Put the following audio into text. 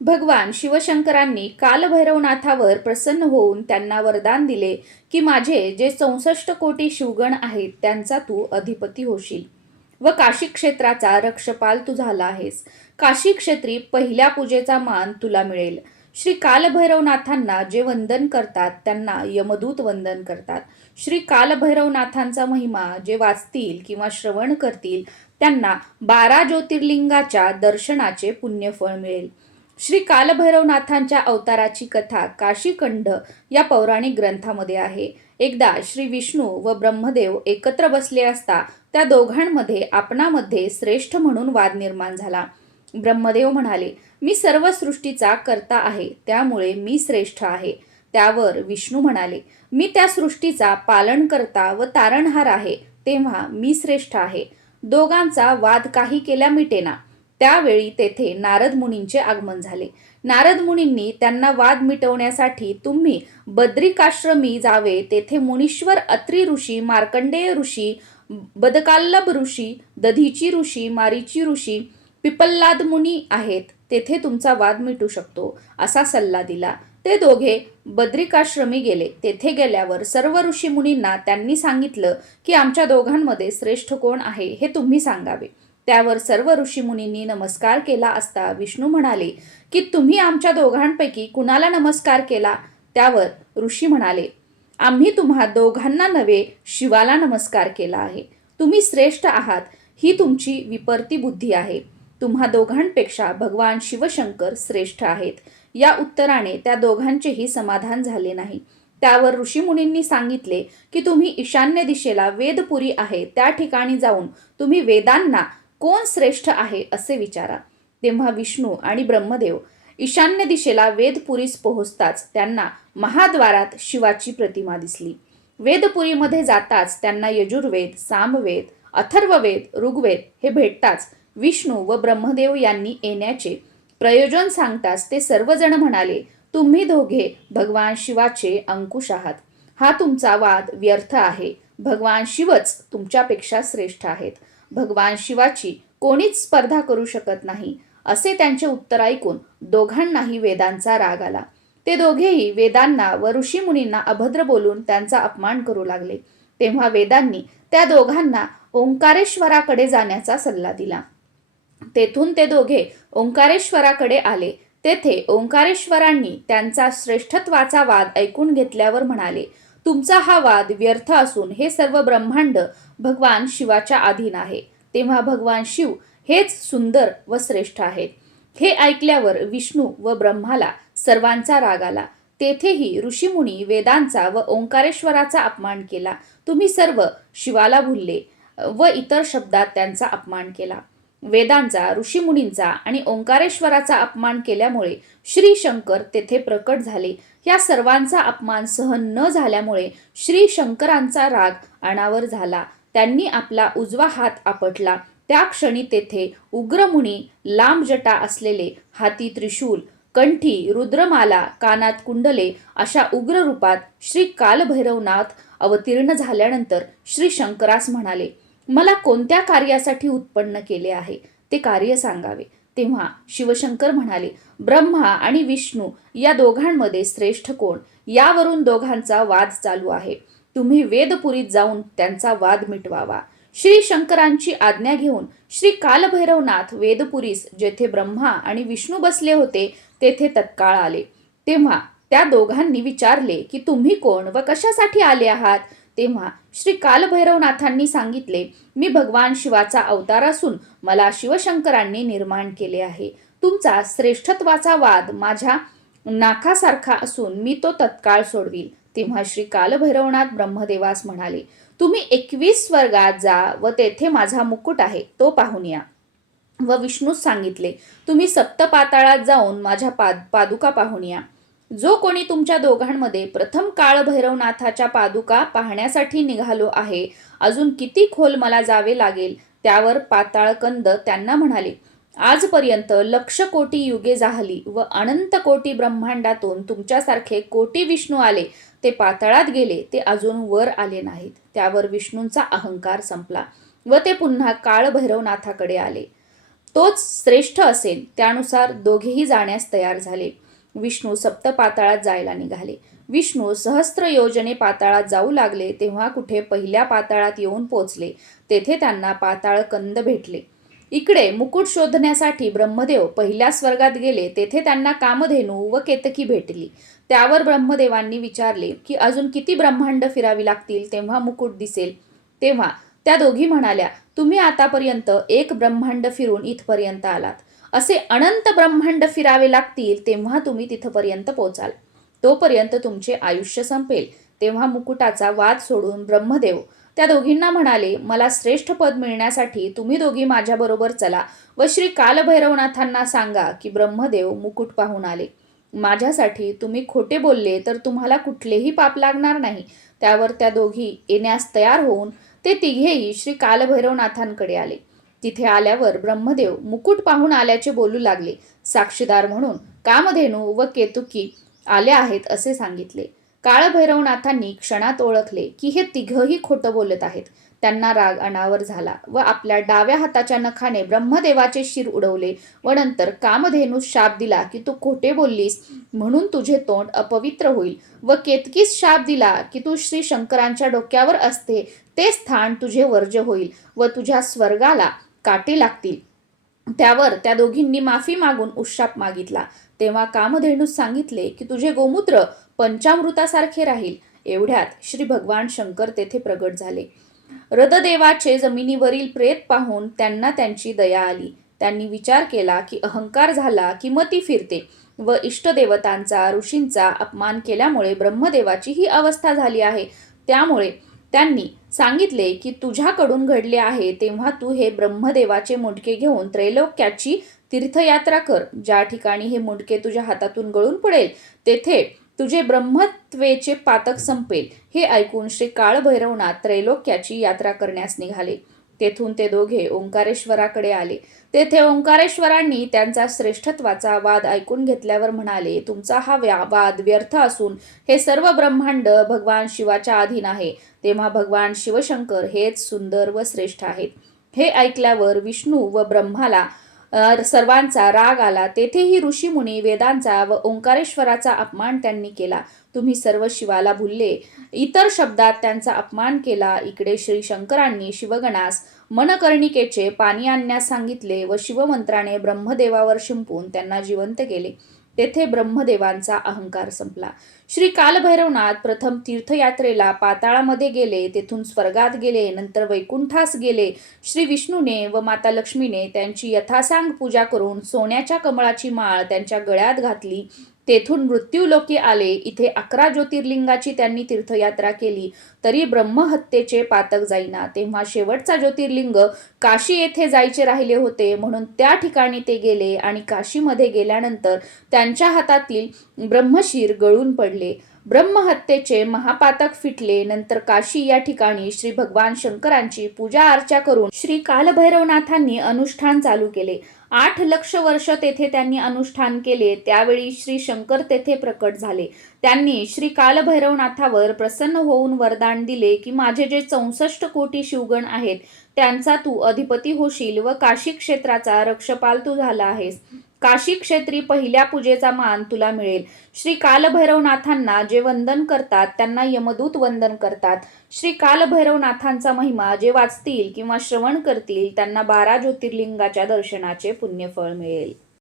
भगवान शिवशंकरांनी कालभैरवनाथावर प्रसन्न होऊन त्यांना वरदान दिले की माझे जे चौसष्ट कोटी शिवगण आहेत त्यांचा तू अधिपती होशील व काशी क्षेत्राचा रक्षपाल तू झाला आहेस. काशी क्षेत्री पहिल्या पूजेचा मान तुला मिळेल. श्री कालभैरवनाथांना जे वंदन करतात त्यांना यमदूत वंदन करतात. श्री कालभैरवनाथांचा महिमा जे वाचतील किंवा श्रवण करतील त्यांना बारा ज्योतिर्लिंगाच्या दर्शनाचे पुण्यफळ मिळेल. श्री कालभैरवनाथांच्या अवताराची कथा काशीखंड या पौराणिक ग्रंथामध्ये आहे. एकदा श्री विष्णू व ब्रह्मदेव एकत्र बसले असता त्या दोघांमध्ये आपणामध्ये श्रेष्ठ म्हणून वाद निर्माण झाला. ब्रह्मदेव म्हणाले मी सर्व सृष्टीचा कर्ता आहे त्यामुळे मी श्रेष्ठ आहे. त्यावर विष्णू म्हणाले मी त्या सृष्टीचा पालनकर्ता व तारणहार आहे तेव्हा मी श्रेष्ठ आहे. दोघांचा वाद काही केल्या मिटेना. त्यावेळी तेथे नारद मुनींचे आगमन झाले. नारद मुनींनी त्यांना वाद मिटवण्यासाठी तुम्ही बद्रिकाश्रमी जावे तेथे मुनीश्वर अत्री ऋषी मार्कंडेय ऋषी बदकाल्लभ ऋषी दधीची ऋषी मारीची ऋषी पिपल्लाद मुनी आहेत तेथे तुमचा वाद मिटू शकतो असा सल्ला दिला. ते दोघे बद्रिकाश्रमी गेले. तेथे गेल्यावर सर्व ऋषी मुनींना त्यांनी सांगितलं की आमच्या दोघांमध्ये श्रेष्ठ कोण आहे हे तुम्ही सांगावे. त्यावर सर्व ऋषीमुनींनी नमस्कार केला असता विष्णू म्हणाले की तुम्ही आमच्या दोघांपैकी कुणाला नमस्कार केला? त्यावर ऋषी म्हणाले आम्ही तुम्हा दोघांना नव्हे शिवाला नमस्कार केला आहे. तुम्ही श्रेष्ठ आहात ही तुमची विपर्ती बुद्धी आहे. तुम्हा दोघांपेक्षा भगवान शिवशंकर श्रेष्ठ आहेत. या उत्तराने त्या दोघांचेही समाधान झाले नाही. त्यावर ऋषीमुनींनी सांगितले की तुम्ही ईशान्य दिशेला वेदपुरी आहे. त्या ठिकाणी जाऊन तुम्ही वेदांना कोण श्रेष्ठ आहे असे विचारा. तेव्हा विष्णू आणि ब्रह्मदेव ईशान्य दिशेला वेदपुरीस पोहोचताच त्यांना महाद्वारात शिवाची प्रतिमा दिसली. वेदपुरीमध्ये जाताच त्यांना यजुर्वेद सामवेद अथर्ववेद ऋग्वेद हे भेटताच विष्णू व ब्रह्मदेव यांनी येण्याचे प्रयोजन सांगताच ते सर्वजण म्हणाले तुम्ही दोघे भगवान शिवाचे अंकुश आहात. हा तुमचा वाद व्यर्थ आहे. भगवान शिवच तुमच्यापेक्षा श्रेष्ठ आहेत. भगवान शिवाची कोणीच स्पर्धा करू शकत नाही असे त्यांचे उत्तर ऐकून दोघांनाही वेदांचा राग आला. ते दोघेही वेदांना व ऋषीमुनींना अभद्र बोलून त्यांचा अपमान करू लागले. तेव्हा वेदांनी त्या दोघांना ओंकारेश्वराकडे जाण्याचा सल्ला दिला. तेथून ते दोघे ओंकारेश्वराकडे आले. तेथे ओंकारेश्वरांनी त्यांचा श्रेष्ठत्वाचा वाद ऐकून घेतल्यावर म्हणाले तुमचा हा वाद व्यर्थ असून हे सर्व ब्रह्मांड भगवान शिवाच्या अधीन आहे. तेव्हा भगवान शिव हेच सुंदर व श्रेष्ठ आहेत. हे ऐकल्यावर विष्णू व ब्रह्माला सर्वांचा राग आला. तेथेही ऋषीमुनी वेदांचा व ओंकारेश्वराचा अपमान केला. तुम्ही सर्व शिवाला भुलले व इतर शब्दात त्यांचा अपमान केला. वेदांचा ऋषीमुनींचा आणि ओंकारेश्वराचा अपमान केल्यामुळे श्री शंकर तेथे प्रकट झाले. या सर्वांचा अपमान सहन न झाल्यामुळे श्री शंकरांचा राग अनावर झाला. त्यांनी आपला उजवा हात आपटला. त्या क्षणी तेथे उग्रमुनी लांब जटा असलेले हाती त्रिशूल कंठी रुद्रमाला कानात कुंडले अशा उग्र रूपात श्री कालभैरवनाथ अवतीर्ण झाल्यानंतर श्री शंकरास म्हणाले मला कोणत्या कार्यासाठी उत्पन्न केले आहे? ते कार्य सांगावे. तेव्हा शिवशंकर म्हणाले ब्रह्मा आणि विष्णू या दोघांमध्ये श्रेष्ठ कोण? यावरून दोघांचा वाद चालू आहे. तुम्ही वेदपुरीत जाऊन त्यांचा वाद मिटवावा. श्री शंकरांची आज्ञा घेऊन श्री कालभैरवनाथ वेदपुरीस जेथे ब्रह्मा आणि विष्णू बसले होते तेथे तत्काळ आले. तेव्हा त्या दोघांनी विचारले की तुम्ही कोण व कशासाठी आले आहात? तेव्हा श्री कालभैरवनाथांनी सांगितले मी भगवान शिवाचा अवतार असून मला शिवशंकरांनी निर्माण केले आहे. तुमचा श्रेष्ठत्वाचा वाद माझ्या नाकासारखा असून मी तो तत्काळ सोडवील तेव्हा श्री कालभैरवनाथ ब्रह्मदेवास म्हणाले तुम्ही एकवीस वर्गात जा व तेथे माझा मुकुट आहे तो पाहून या. व विष्णूस सांगितले तुम्ही सप्तपाताळात जाऊन माझ्या पाद पादुका पाहून या. जो कोणी तुमच्या दोघांमध्ये प्रथम काळभैरवनाथाच्या पादुका पाहण्यासाठी निघालो आहे अजून किती खोल मला जावे लागेल त्यावर पाताळकंद त्यांना म्हणाले आजपर्यंत लक्ष कोटी युगे जाहली व अनंत कोटी ब्रह्मांडातून तुमच्यासारखे कोटी विष्णू आले ते पाताळात गेले ते अजून वर आले नाहीत. त्यावर विष्णूंचा अहंकार संपला व ते पुन्हा काळभैरवनाथाकडे आले. तोच श्रेष्ठ असेल त्यानुसार दोघेही जाण्यास तयार झाले. विष्णू सप्त पाताळात जायला निघाले. विष्णू सहस्त्र योजने पाताळात जाऊ लागले तेव्हा कुठे पहिल्या पाताळात येऊन पोचले तेथे त्यांना पाताळ कंद भेटले. इकडे मुकुट शोधण्यासाठी ब्रह्मदेव पहिल्या स्वर्गात गेले तेथे त्यांना कामधेनू व केतकी भेटली. त्यावर ब्रह्मदेवांनी विचारले की अजून किती ब्रह्मांड फिरावी लागतील तेव्हा मुकुट दिसेल. तेव्हा त्या दोघी म्हणाल्या तुम्ही आतापर्यंत एक ब्रह्मांड फिरून इथपर्यंत आलात. असे अनंत ब्रह्मांड फिरावे लागतील तेव्हा तुम्ही तिथपर्यंत पोचाल. तोपर्यंत तुमचे आयुष्य संपेल. तेव्हा मुकुटाचा वाद सोडून ब्रह्मदेव त्या दोघींना म्हणाले मला श्रेष्ठ पद मिळण्यासाठी तुम्ही दोघी माझ्याबरोबर चला व श्री कालभैरवनाथांना सांगा की ब्रह्मदेव मुकुट पाहून आले. माझ्यासाठी तुम्ही खोटे बोलले तर तुम्हाला कुठलेही पाप लागणार नाही. त्यावर त्या दोघी येण्यास तयार होऊन ते तिघेही श्री कालभैरवनाथांकडे आले. तिथे आल्यावर ब्रह्मदेव मुकुट पाहून आल्याचे बोलू लागले. साक्षीदार म्हणून कामधेनू व केतुकी आल्या आहेत असे सांगितले. काळभैरवनाथांनी क्षणात ओळखले की हे तिघही खोटं बोलत आहेत. त्यांना राग अनावर झाला व आपल्या डाव्या हाताच्या नखाने ब्रह्मदेवाचे शिर उडवले व नंतर कामधेनू शाप दिला की तू खोटे बोललीस म्हणून तुझे तोंड अपवित्र होईल. व केतकीस शाप दिला की तू श्री शंकरांच्या डोक्यावर असते ते स्थान तुझे वर्ज होईल व तुझ्या स्वर्गाला काटे लागतील. त्यावर त्या दोघींनी माफी मागून उशाप मागितला. तेव्हा कामधेनूस सांगितले की तुझे गोमूत्र पंचामृतासारखे राहील. एवढ्यात श्री भगवान शंकर तेथे प्रगट झाले. रददेवाचे जमिनीवरील प्रेत पाहून त्यांना त्यांची दया आली. त्यांनी विचार केला की अहंकार झाला की मती फिरते व इष्टदेवतांचा ऋषींचा अपमान केल्यामुळे ब्रह्मदेवाची ही अवस्था झाली आहे. त्यामुळे त्यांनी सांगितले की तुझ्याकडून घडले आहे तेव्हा तू हे ब्रह्मदेवाचे मुंडके घेऊन त्रैलोक्याची तीर्थयात्रा कर. ज्या ठिकाणी हे मुंडके तुझ्या हातातून गळून पडेल तेथे तुझे ब्रह्मत्वेचे पातक संपेल. हे ऐकून श्री काळभैरवनाथ त्रैलोक्याची यात्रा करण्यास निघाले. तेथून ते दोघे ओंकारेश्वराकडे आले. तेथे ओंकारेश्वरांनी त्यांचा श्रेष्ठत्वाचा वाद ऐकून घेतल्यावर म्हणाले तुमचा हा व्या वाद व्यर्थ असून हे सर्व ब्रह्मांड भगवान शिवाच्या अधीन आहे. तेव्हा भगवान शिवशंकर हेच सुंदर व श्रेष्ठ आहेत. हे ऐकल्यावर विष्णू व ब्रह्माला सर्वांचा राग आला तेथेही ऋषीमुनी वेदांचा व ओंकारेश्वराचा अपमान त्यांनी केला. तुम्ही सर्व शिवाला भुलले. इतर शब्दात त्यांचा अपमान केला. इकडे श्री शंकरांनी शिवगणास मनकर्णिकेचे पाणी आणण्यास सांगितले व शिवमंत्राने ब्रह्मदेवावर शिंपून त्यांना जिवंत केले. तेथे ब्रह्मदेवांचा अहंकार संपला. श्री कालभैरवनाथ प्रथम तीर्थयात्रेला पाताळामध्ये गेले तेथून स्वर्गात गेले नंतर वैकुंठास गेले. श्री विष्णूने व माता लक्ष्मीने त्यांची यथासांग पूजा करून सोन्याच्या कमळाची माळ त्यांच्या गळ्यात घातली. तेथून मृत्यूलोकी आले. इथे अकरा ज्योतिर्लिंगाची त्यांनी तीर्थयात्रा केली. तरी ब्रह्महत्येचे पातक जाईना. तेव्हा शेवटचा ज्योतिर्लिंग काशी येथे जायचे राहिले होते. म्हणून त्या ठिकाणी ते गेले आणि काशीमध्ये गेल्यानंतर त्यांच्या हातातील ब्रह्मशीर गळून पडले. ब्रह्महत्येचे महापातक फिटले. नंतर काशी या ठिकाणी श्री भगवान शंकरांची पूजा अर्चा करून श्री कालभैरवनाथांनी अनुष्ठान चालू केले. आठ लक्ष वर्ष तेथे त्यांनी अनुष्ठान केले. त्यावेळी श्री शंकर तेथे प्रकट झाले. त्यांनी श्री कालभैरवनाथावर प्रसन्न होऊन वरदान दिले की माझे जे चौसष्ट कोटी शिवगण आहेत त्यांचा तू अधिपती होशील व काशी क्षेत्राचा रक्षपाल तू झाला आहेस. काशी क्षेत्री पहिल्या पूजेचा मान तुला मिळेल. श्री कालभैरवनाथांना जे वंदन करतात त्यांना यमदूत वंदन करतात. श्री कालभैरवनाथांचा महिमा जे वाचतील किंवा श्रवण करतील त्यांना बारा ज्योतिर्लिंगाच्या दर्शनाचे पुण्यफळ मिळेल.